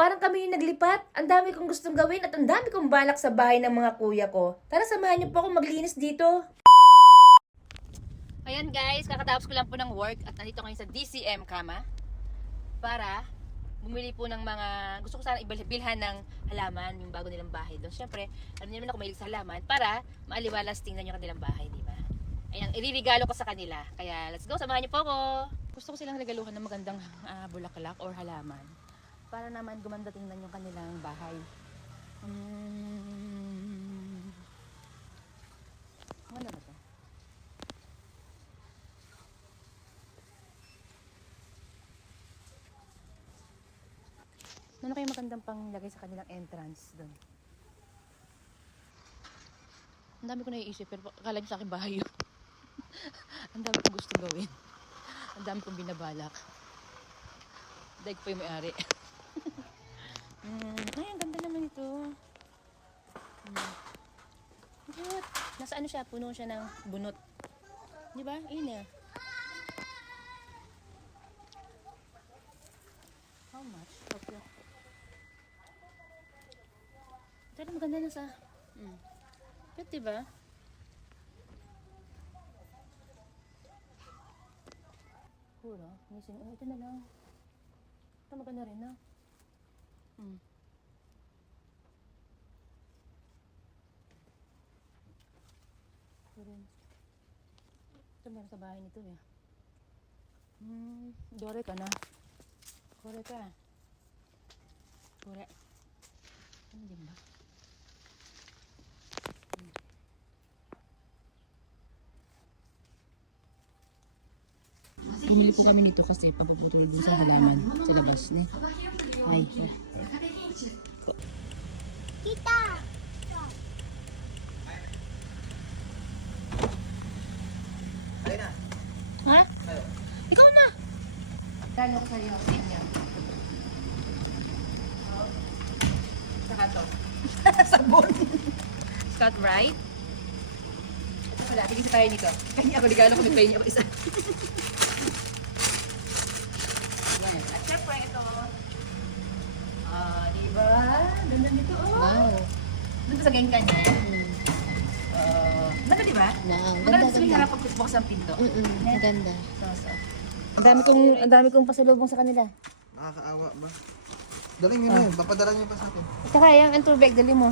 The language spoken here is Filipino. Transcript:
Parang kami yung naglipat. Ang dami kong gustong gawin at ang dami kong balak sa bahay ng mga kuya ko. Tara, samahan niyo po ako maglinis dito. Ayan guys, kakatapos ko lang po ng work at nandito ngayon sa DCM Kama para bumili po ng mga, gusto ko sana ibilhan ng halaman, yung bago nilang bahay doon. Siyempre, alam niyo naman ako mahilig sa halaman para maaliwalas tingnan yung kanilang bahay, di ba? Ayan, iririgalo ko sa kanila. Kaya let's go, samahan niyo po ako. Gusto ko silang regaluhan ng magandang bulaklak or halaman para naman gumanda tingnan yung kanilang bahay. Ano ba ito? Ano kayo magandang panglagay sa kanilang entrance doon? Ang dami ko naiisip pero akala niyo sa akin bahay yun. Ang dami ko gusto gawin. Ang dami kong binabalak. Daig pa yung may-ari. Ay, ang ganda naman ito. Cute. Nasa ano siya? Puno siya ng bunot. Di ba? Ayun eh. How much? Okay. Pero maganda na sa... Cute, diba? Puro. Missing. Oh, ito na lang. Ito maganda rin, no? Ito meron sa bahay nito eh. Dore ka na. Kore ka. Kore. Ano din ba? Bumili po kami nito kasi papaputol dun sa halaman sa labas ne. Ay. Kita! Ha? Ikaw na! Kano ko sa'yo sa inyo? Saka to. Sabon. Scott Wright. Ito pala, tigisa tayo nito. Kanya ako, ligalo ko, nagpahin niyo ako isa. At syempre ito. Diba? Ganda nito. Wow. Dito sa gengka niya. Ganda diba? Maganda gusto niya harap pagbukas ang pinto. Maganda. So. Ang dami kong pasalubong sa kanila. Nakakaawa ba? Daling yun na yun. Papadala niyo pa sa akin. At saka yung tubig, dali mo.